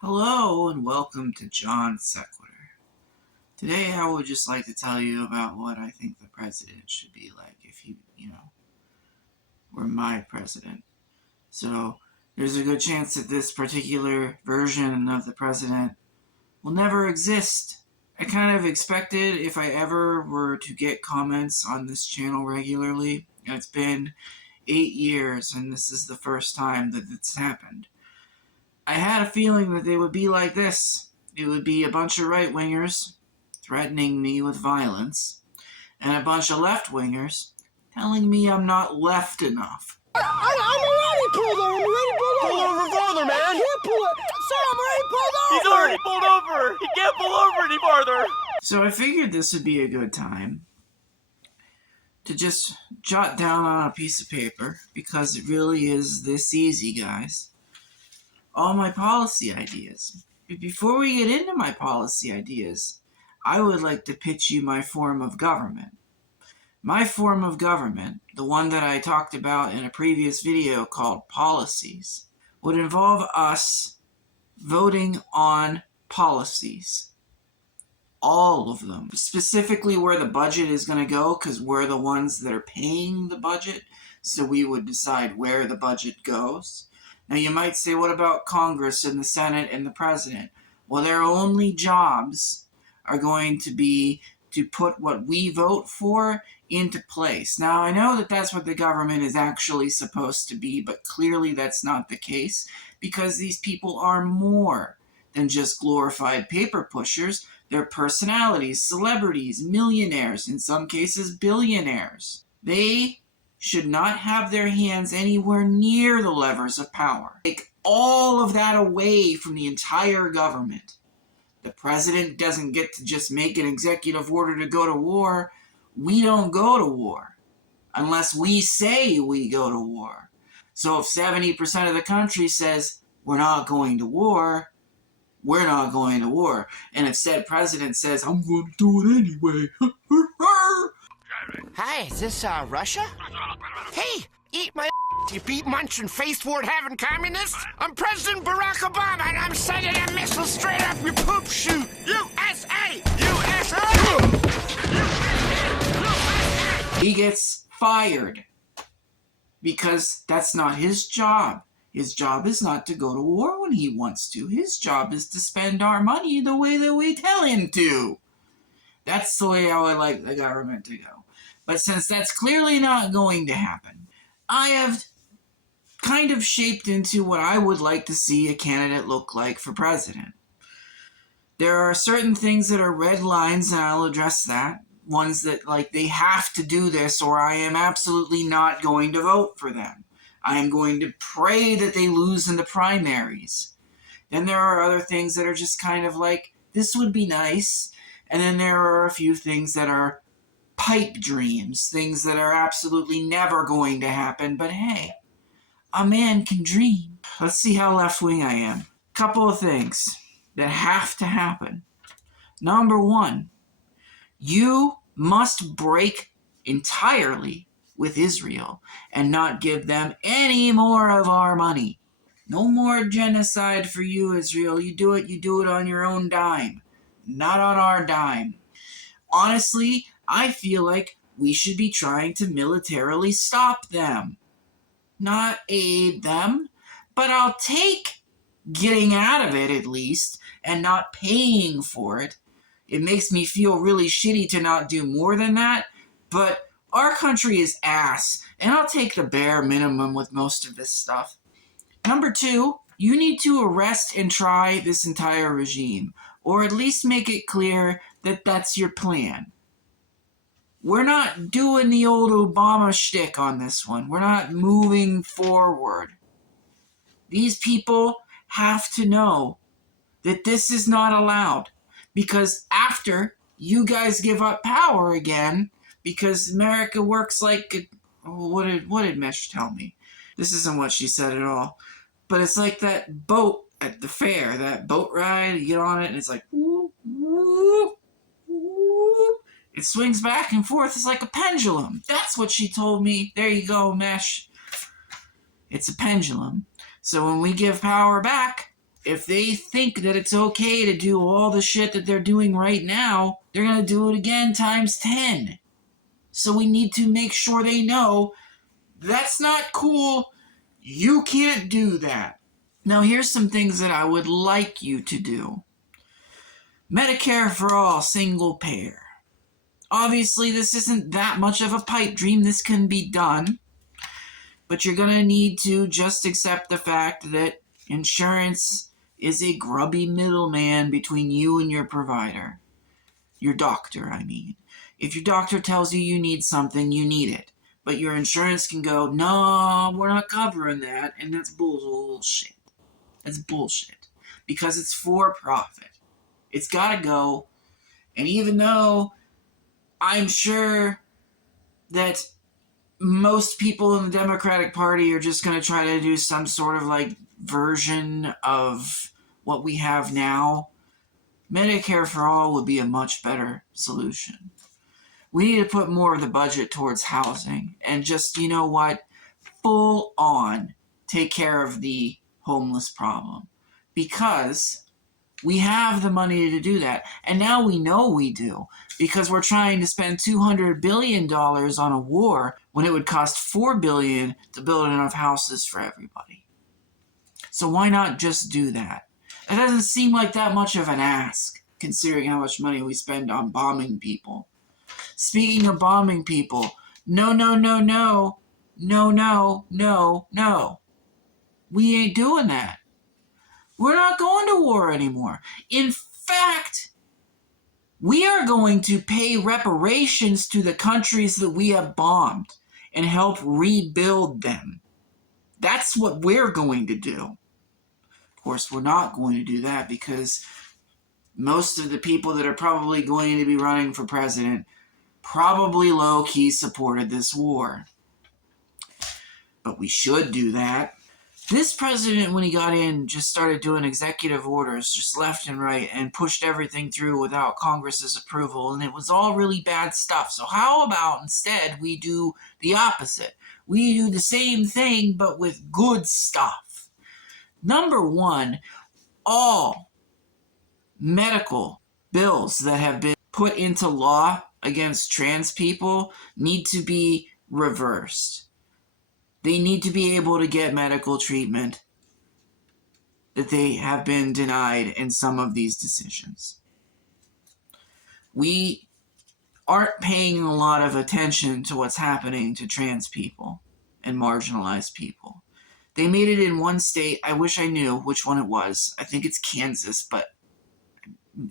Hello and welcome to John Sequitur. Today I would just like to tell you about what I think the president should be like if were my president. So there's a good chance that this particular version of the president will never exist. I kind of expected if I ever were to get comments on this channel regularly. It's been 8 years and this is the first time that it's happened. I had a feeling that they would be like this. It would be a bunch of right-wingers threatening me with violence, and a bunch of left-wingers telling me I'm not left enough. I'm already pulled over. I'm already pulled over. Pull over farther, man. I can't pull it. Sir, I'm already pulled over. He's already pulled over. He can't pull over any farther. So I figured this would be a good time to just jot down on a piece of paper, because it really is this easy, guys, all my policy ideas. But before we get into my policy ideas, I would like to pitch you my form of government. My form of government, the one that I talked about in a previous video called policies, would involve us voting on policies. All of them. Specifically where the budget is going to go, because we're the ones that are paying the budget, so we would decide where the budget goes. Now you might say, what about Congress and the Senate and the President? Well, their only jobs are going to be to put what we vote for into place. Now, I know that that's what the government is actually supposed to be, but clearly that's not the case, because these people are more than just glorified paper pushers. They're personalities, celebrities, millionaires, in some cases billionaires. They should not have their hands anywhere near the levers of power. Take all of that away from the entire government. The president doesn't get to just make an executive order to go to war. We don't go to war unless we say we go to war. So if 70% of the country says we're not going to war, we're not going to war. And if said president says, I'm going to do it anyway. Hi, is this Russia? Hey, eat my you beat munching face ward having communists? I'm President Barack Obama and I'm sending a missile straight up your poop chute. USA! USA! He gets fired because that's not his job. His job is not to go to war when he wants to. His job is to spend our money the way that we tell him to. That's the way I would like the government to go. But since that's clearly not going to happen, I have kind of shaped into what I would like to see a candidate look like for president. There are certain things that are red lines, and I'll address that. Ones that, like, they have to do this or I am absolutely not going to vote for them. I am going to pray that they lose in the primaries. Then there are other things that are just kind of like, this would be nice. And then there are a few things that are pipe dreams, things that are absolutely never going to happen, but hey, a man can dream. Let's see how left-wing I am. Couple of things that have to happen. Number one, you must break entirely with Israel and not give them any more of our money. No more genocide for you, Israel. You do it on your own dime, not on our dime. Honestly, I feel like we should be trying to militarily stop them. Not aid them, but I'll take getting out of it at least and not paying for it. It makes me feel really shitty to not do more than that, but our country is ass, and I'll take the bare minimum with most of this stuff. Number two, you need to arrest and try this entire regime, or at least make it clear that that's your plan. We're not doing the old Obama shtick on this one. We're not moving forward. These people have to know that this is not allowed. Because after you guys give up power again, because America works like, what did Mesh tell me? This isn't what she said at all. But it's like that boat at the fair, that boat ride, you get on it and it's like, whoop, whoop, whoop. It swings back and forth. It's like a pendulum. That's what she told me. There you go, Mesh. It's a pendulum. So when we give power back, if they think that it's okay to do all the shit that they're doing right now, they're going to do it again times 10. So we need to make sure they know that's not cool. You can't do that. Now, here's some things that I would like you to do. Medicare for all, single payer. Obviously, this isn't that much of a pipe dream. This can be done. But you're going to need to just accept the fact that insurance is a grubby middleman between you and your provider. Your doctor, I mean. If your doctor tells you you need something, you need it. But your insurance can go, no, we're not covering that. And that's bullshit. That's bullshit. Because it's for profit. It's got to go. And even though I'm sure that most people in the Democratic Party are just going to try to do some sort of like version of what we have now, Medicare for all would be a much better solution. We need to put more of the budget towards housing and just, you know what, full on take care of the homeless problem, because we have the money to do that. And now we know we do, because we're trying to spend $200 billion on a war when it would cost $4 billion to build enough houses for everybody. So why not just do that? It doesn't seem like that much of an ask, considering how much money we spend on bombing people. Speaking of bombing people, no. We ain't doing that. We're not going to war anymore. In fact, we are going to pay reparations to the countries that we have bombed and help rebuild them. That's what we're going to do. Of course, we're not going to do that because most of the people that are probably going to be running for president probably low-key supported this war. But we should do that. This president, when he got in, just started doing executive orders just left and right and pushed everything through without Congress's approval, and it was all really bad stuff. So how about instead we do the opposite? We do the same thing but with good stuff. Number one, all medical bills that have been put into law against trans people need to be reversed. They need to be able to get medical treatment that they have been denied in some of these decisions. We aren't paying a lot of attention to what's happening to trans people and marginalized people. They made it in one state. I wish I knew which one it was. I think it's Kansas, but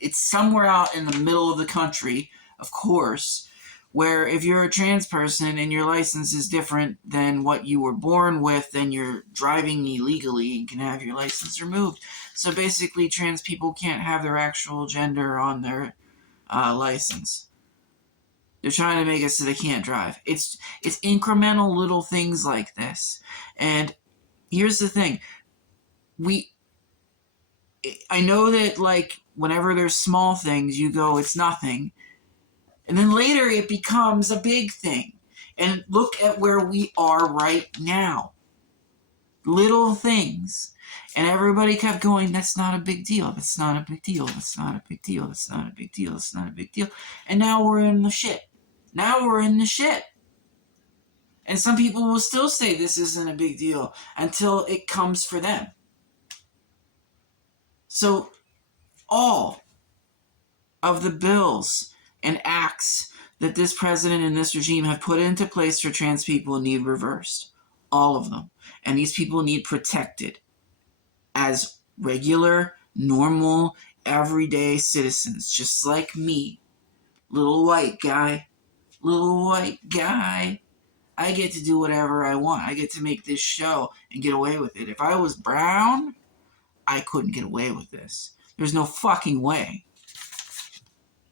it's somewhere out in the middle of the country, of course, where if you're a trans person and your license is different than what you were born with, then you're driving illegally and can have your license removed. So basically, trans people can't have their actual gender on their license. They're trying to make it so they can't drive. It's incremental little things like this. And here's the thing. I know that, like, whenever there's small things, you go, it's nothing. And then later it becomes a big thing. And look at where we are right now. Little things. And everybody kept going, that's not a big deal. That's not a big deal. That's not a big deal. That's not a big deal. That's not a big deal. And now we're in the shit. Now we're in the shit. And some people will still say this isn't a big deal until it comes for them. So all of the bills and acts that this president and this regime have put into place for trans people need reversed. All of them. And these people need protected as regular, normal, everyday citizens, just like me. Little white guy. Little white guy. I get to do whatever I want. I get to make this show and get away with it. If I was brown, I couldn't get away with this. There's no fucking way.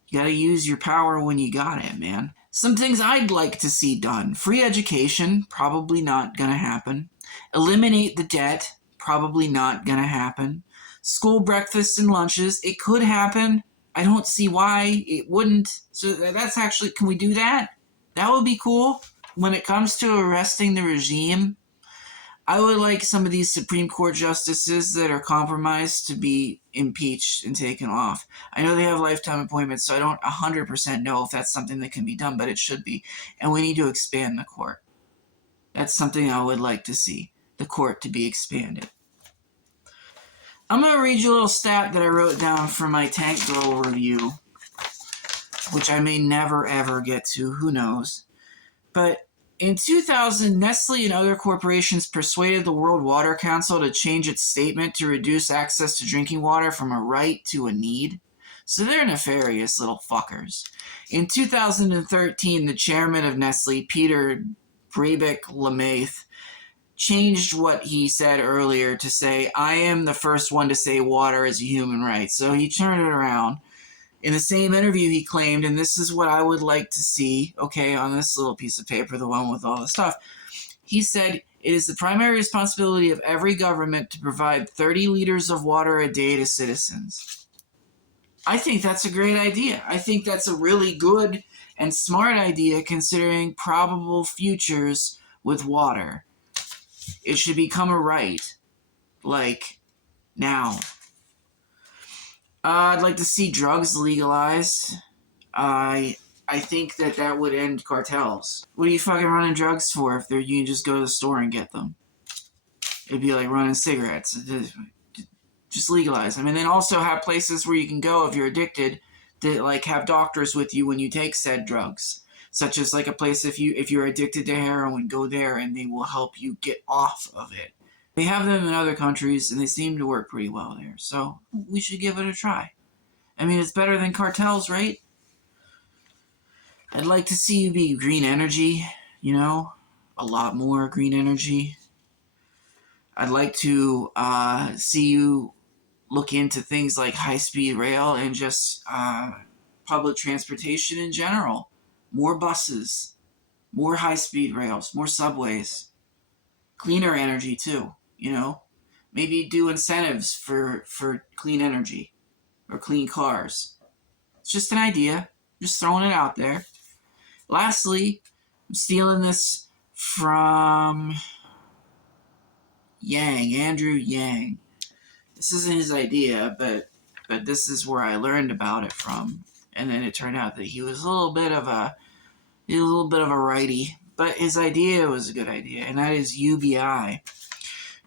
You gotta use your power when you got it, man. Some things I'd like to see done. Free education, probably not gonna happen. Eliminate the debt, probably not gonna happen. School breakfasts and lunches, it could happen. I don't see why it wouldn't. So that's actually, can we do that? That would be cool. When it comes to arresting the regime, I would like some of these Supreme Court justices that are compromised to be impeached and taken off. I know they have lifetime appointments, so I don't 100% know if that's something that can be done, but it should be. And we need to expand the court. That's something I would like to see, the court to be expanded. I'm going to read you a little stat that I wrote down for my Tank Girl review, which I may never ever get to, who knows. But in 2000, Nestle and other corporations persuaded the World Water Council to change its statement to reduce access to drinking water from a right to a need. So they're nefarious little fuckers. In 2013, the chairman of Nestle, Peter Brabeck-Lemaith, changed what he said earlier to say, I am the first one to say water is a human right. So he turned it around. In the same interview, he claimed, and this is what I would like to see, okay, on this little piece of paper, the one with all the stuff. He said, it is the primary responsibility of every government to provide 30 liters of water a day to citizens. I think that's a great idea. I think that's a really good and smart idea considering probable futures with water. It should become a right, like, now. I'd like to see drugs legalized. I think that would end cartels. What are you fucking running drugs for if you can just go to the store and get them? It'd be like running cigarettes. Just legalize them. And then also have places where you can go if you're addicted to like have doctors with you when you take said drugs. Such as like a place if you're addicted to heroin, go there and they will help you get off of it. They have them in other countries, and they seem to work pretty well there. So we should give it a try. I mean, it's better than cartels, right? I'd like to see you be green energy, a lot more green energy. I'd like to see you look into things like high-speed rail and just public transportation in general. More buses, more high-speed rails, more subways. Cleaner energy, too. Maybe do incentives for clean energy or clean cars. It's just an idea. Just throwing it out there. Lastly, I'm stealing this from Andrew Yang. This isn't his idea, but this is where I learned about it from. And then it turned out that he was a little bit of a righty, but his idea was a good idea, and that is UBI.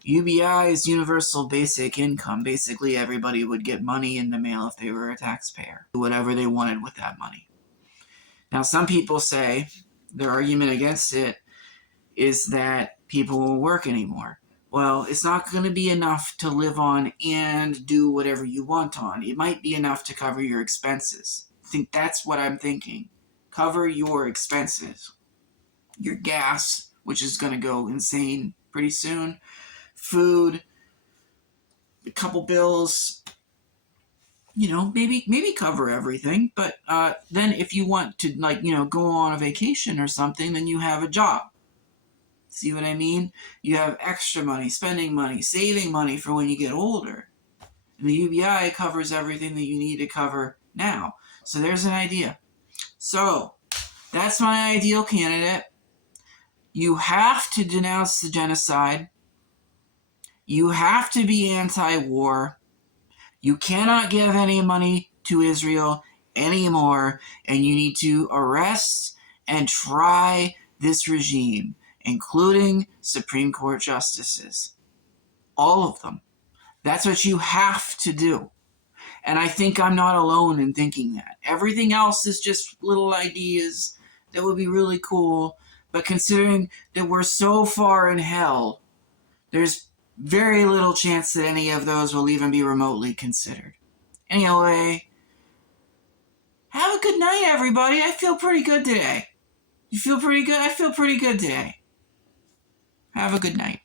UBI is Universal Basic Income. Basically, everybody would get money in the mail if they were a taxpayer. Do whatever they wanted with that money. Now, some people say their argument against it is that people won't work anymore. Well, it's not going to be enough to live on and do whatever you want on. It might be enough to cover your expenses. I think that's what I'm thinking. Cover your expenses. Your gas, which is going to go insane pretty soon. Food, a couple bills, maybe cover everything. But then if you want to, go on a vacation or something, then you have a job. See what I mean? You have extra money, spending money, saving money for when you get older. And the UBI covers everything that you need to cover now. So there's an idea. So that's my ideal candidate. You have to denounce the genocide. You have to be anti-war. You cannot give any money to Israel anymore. And you need to arrest and try this regime, including Supreme Court justices. All of them. That's what you have to do. And I think I'm not alone in thinking that. Everything else is just little ideas that would be really cool. But considering that we're so far in hell, there's very little chance that any of those will even be remotely considered. Anyway, have a good night, everybody. I feel pretty good today. You feel pretty good? I feel pretty good today. Have a good night.